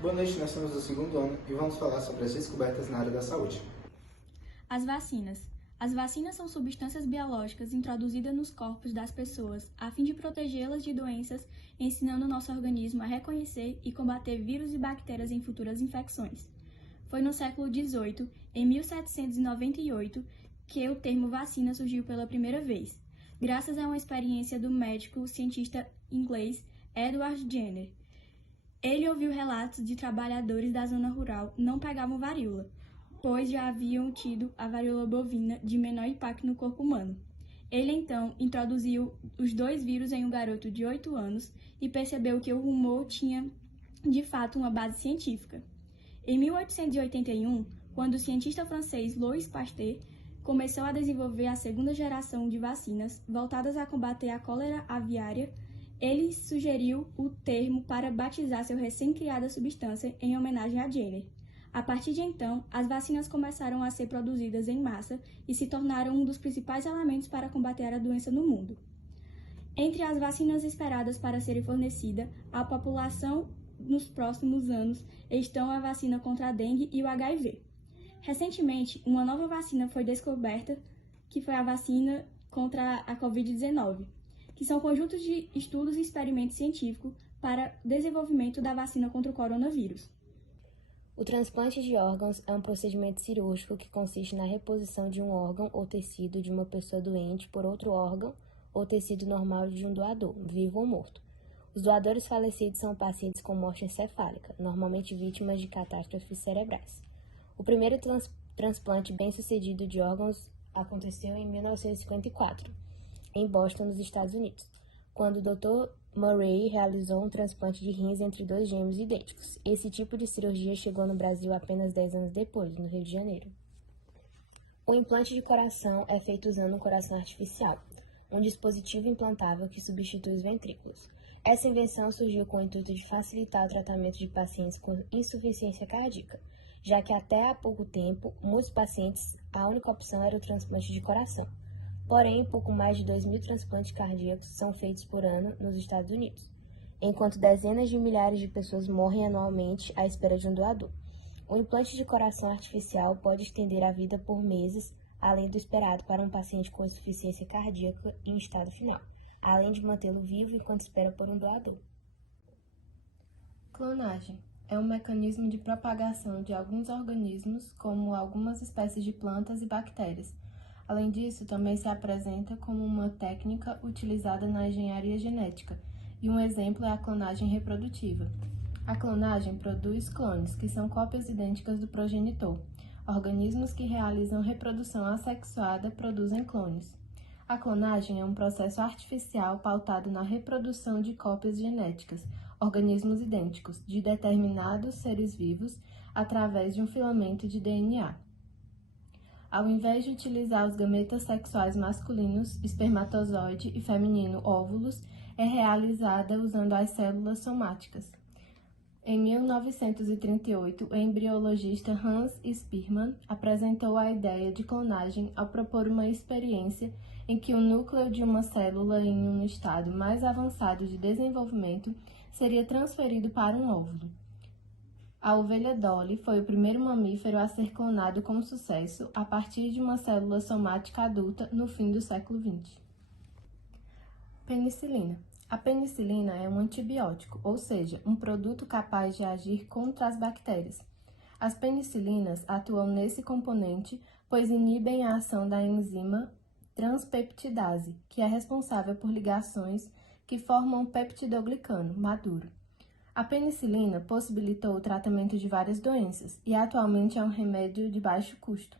Boa noite, nós somos do segundo ano e vamos falar sobre as descobertas na área da saúde. As vacinas. As vacinas são substâncias biológicas introduzidas nos corpos das pessoas a fim de protegê-las de doenças, ensinando nosso organismo a reconhecer e combater vírus e bactérias em futuras infecções. Foi no século XVIII, em 1798, que o termo vacina surgiu pela primeira vez, graças a uma experiência do médico cientista inglês Edward Jenner. Ele ouviu relatos de trabalhadores da zona rural não pegavam varíola, pois já haviam tido a varíola bovina de menor impacto no corpo humano. Ele então introduziu os dois vírus em um garoto de 8 anos e percebeu que o rumor tinha de fato uma base científica. Em 1881, quando o cientista francês Louis Pasteur começou a desenvolver a segunda geração de vacinas voltadas a combater a cólera aviária, ele sugeriu o termo para batizar sua recém-criada substância em homenagem a Jenner. A partir de então, as vacinas começaram a ser produzidas em massa e se tornaram um dos principais elementos para combater a doença no mundo. Entre as vacinas esperadas para serem fornecidas à população nos próximos anos estão a vacina contra a dengue e o HIV. Recentemente, uma nova vacina foi descoberta, que foi a vacina contra a Covid-19, que são conjuntos de estudos e experimentos científicos para o desenvolvimento da vacina contra o coronavírus. O transplante de órgãos é um procedimento cirúrgico que consiste na reposição de um órgão ou tecido de uma pessoa doente por outro órgão ou tecido normal de um doador, vivo ou morto. Os doadores falecidos são pacientes com morte encefálica, normalmente vítimas de catástrofes cerebrais. O primeiro transplante bem-sucedido de órgãos aconteceu em 1954, em Boston, nos Estados Unidos, quando o Dr. Murray realizou um transplante de rins entre dois gêmeos idênticos. Esse tipo de cirurgia chegou no Brasil apenas 10 anos depois, no Rio de Janeiro. O implante de coração é feito usando um coração artificial, um dispositivo implantável que substitui os ventrículos. Essa invenção surgiu com o intuito de facilitar o tratamento de pacientes com insuficiência cardíaca, já que até há pouco tempo, muitos pacientes, a única opção era o transplante de coração. Porém, pouco mais de 2.000 transplantes cardíacos são feitos por ano nos Estados Unidos, enquanto dezenas de milhares de pessoas morrem anualmente à espera de um doador. O implante de coração artificial pode estender a vida por meses, além do esperado para um paciente com insuficiência cardíaca em estado final, além de mantê-lo vivo enquanto espera por um doador. Clonagem é um mecanismo de propagação de alguns organismos, como algumas espécies de plantas e bactérias. Além disso, também se apresenta como uma técnica utilizada na engenharia genética, e um exemplo é a clonagem reprodutiva. A clonagem produz clones, que são cópias idênticas do progenitor. Organismos que realizam reprodução assexuada produzem clones. A clonagem é um processo artificial pautado na reprodução de cópias genéticas, organismos idênticos, de determinados seres vivos, através de um filamento de DNA. Ao invés de utilizar os gametas sexuais masculinos, espermatozoide, e feminino, óvulos, é realizada usando as células somáticas. Em 1938, o embriologista Hans Spearman apresentou a ideia de clonagem ao propor uma experiência em que o núcleo de uma célula em um estado mais avançado de desenvolvimento seria transferido para um óvulo. A ovelha Dolly foi o primeiro mamífero a ser clonado com sucesso a partir de uma célula somática adulta no fim do século XX. Penicilina. A penicilina é um antibiótico, ou seja, um produto capaz de agir contra as bactérias. As penicilinas atuam nesse componente, pois inibem a ação da enzima transpeptidase, que é responsável por ligações que formam o peptidoglicano maduro. A penicilina possibilitou o tratamento de várias doenças e atualmente é um remédio de baixo custo.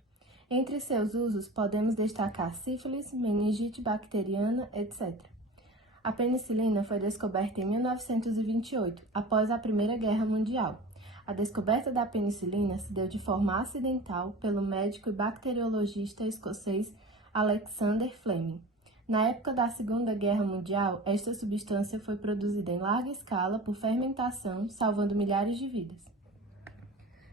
Entre seus usos, podemos destacar sífilis, meningite bacteriana, etc. A penicilina foi descoberta em 1928, após a Primeira Guerra Mundial. A descoberta da penicilina se deu de forma acidental pelo médico e bacteriologista escocês Alexander Fleming. Na época da Segunda Guerra Mundial, esta substância foi produzida em larga escala por fermentação, salvando milhares de vidas.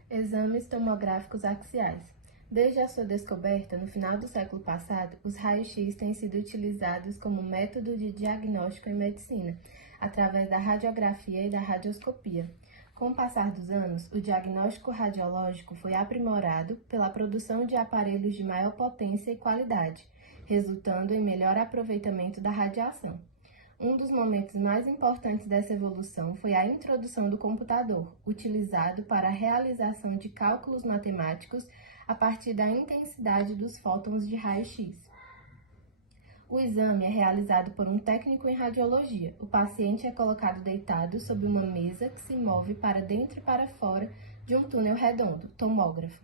Exames tomográficos axiais. Desde a sua descoberta, no final do século passado, os raios-x têm sido utilizados como método de diagnóstico em medicina, através da radiografia e da radioscopia. Com o passar dos anos, o diagnóstico radiológico foi aprimorado pela produção de aparelhos de maior potência e qualidade, resultando em melhor aproveitamento da radiação. Um dos momentos mais importantes dessa evolução foi a introdução do computador, utilizado para a realização de cálculos matemáticos a partir da intensidade dos fótons de raio-x. O exame é realizado por um técnico em radiologia. O paciente é colocado deitado sob uma mesa que se move para dentro e para fora de um túnel redondo, tomógrafo.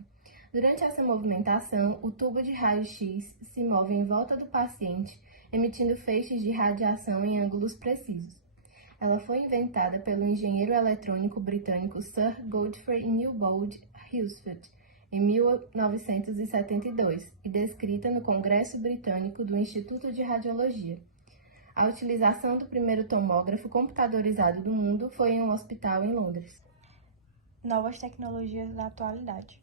Durante essa movimentação, o tubo de raio-x se move em volta do paciente, emitindo feixes de radiação em ângulos precisos. Ela foi inventada pelo engenheiro eletrônico britânico Sir Godfrey Newbold Hounsfield em 1972 e descrita no Congresso Britânico do Instituto de Radiologia. A utilização do primeiro tomógrafo computadorizado do mundo foi em um hospital em Londres. Novas tecnologias da atualidade.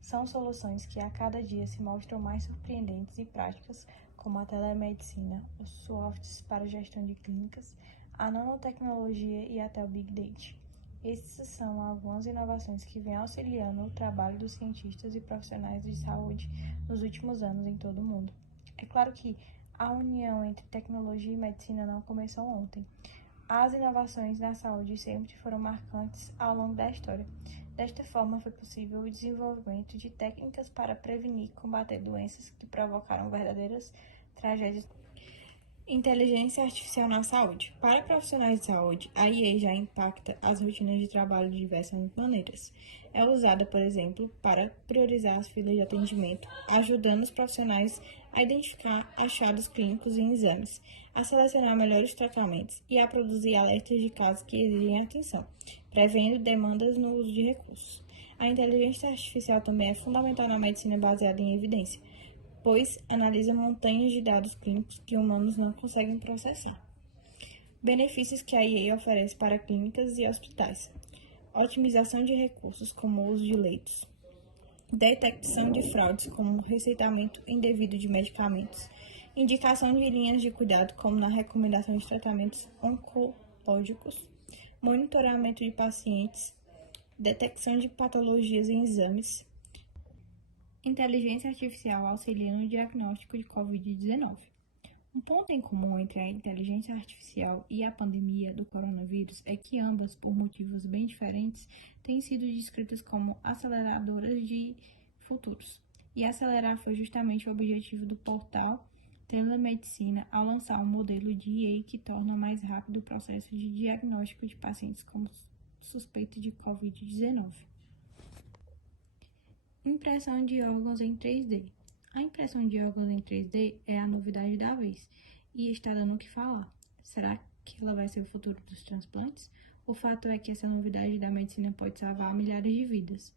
São soluções que a cada dia se mostram mais surpreendentes e práticas, como a telemedicina, os softwares para gestão de clínicas, a nanotecnologia e até o Big Data. Essas são algumas inovações que vêm auxiliando o trabalho dos cientistas e profissionais de saúde nos últimos anos em todo o mundo. É claro que a união entre tecnologia e medicina não começou ontem. As inovações na saúde sempre foram marcantes ao longo da história. Desta forma, foi possível o desenvolvimento de técnicas para prevenir e combater doenças que provocaram verdadeiras tragédias. Inteligência artificial na saúde. Para profissionais de saúde, a IA já impacta as rotinas de trabalho de diversas maneiras. É usada, por exemplo, para priorizar as filas de atendimento, ajudando os profissionais a identificar achados clínicos em exames, a selecionar melhores tratamentos e a produzir alertas de casos que exigem atenção, prevendo demandas no uso de recursos. A inteligência artificial também é fundamental na medicina baseada em evidência, pois analisa montanhas de dados clínicos que humanos não conseguem processar. Benefícios que a IA oferece para clínicas e hospitais: otimização de recursos, como o uso de leitos, detecção de fraudes, como receitamento indevido de medicamentos, indicação de linhas de cuidado, como na recomendação de tratamentos oncológicos, monitoramento de pacientes, detecção de patologias em exames. Inteligência artificial auxilia no diagnóstico de Covid-19. Um ponto em comum entre a inteligência artificial e a pandemia do coronavírus é que ambas, por motivos bem diferentes, têm sido descritas como aceleradoras de futuros. E acelerar foi justamente o objetivo do portal Telemedicina ao lançar um modelo de IA que torna mais rápido o processo de diagnóstico de pacientes com suspeita de Covid-19. Impressão de órgãos em 3D. A impressão de órgãos em 3D é a novidade da vez e está dando o que falar. Será que ela vai ser o futuro dos transplantes? O fato é que essa novidade da medicina pode salvar milhares de vidas.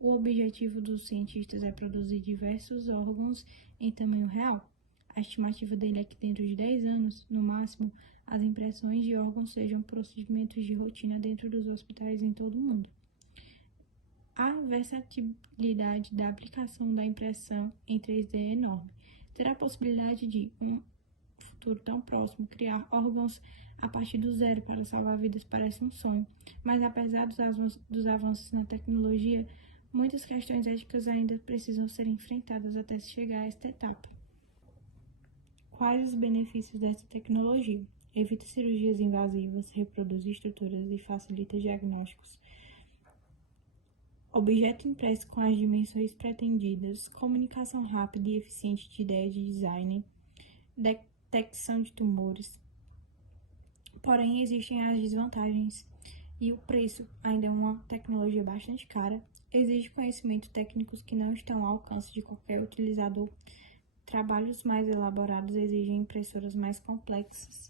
O objetivo dos cientistas é produzir diversos órgãos em tamanho real. A estimativa dele é que dentro de 10 anos, no máximo, as impressões de órgãos sejam procedimentos de rotina dentro dos hospitais em todo o mundo. A versatilidade da aplicação da impressão em 3D é enorme. Ter a possibilidade de, em um futuro tão próximo, criar órgãos a partir do zero para salvar vidas parece um sonho, mas apesar dos avanços na tecnologia, muitas questões éticas ainda precisam ser enfrentadas até se chegar a esta etapa. Quais os benefícios dessa tecnologia? Evita cirurgias invasivas, reproduz estruturas e facilita diagnósticos. Objeto impresso com as dimensões pretendidas, comunicação rápida e eficiente de ideia de design, detecção de tumores. Porém, existem as desvantagens e o preço ainda é uma tecnologia bastante cara, exige conhecimentos técnicos que não estão ao alcance de qualquer utilizador. Trabalhos mais elaborados exigem impressoras mais complexas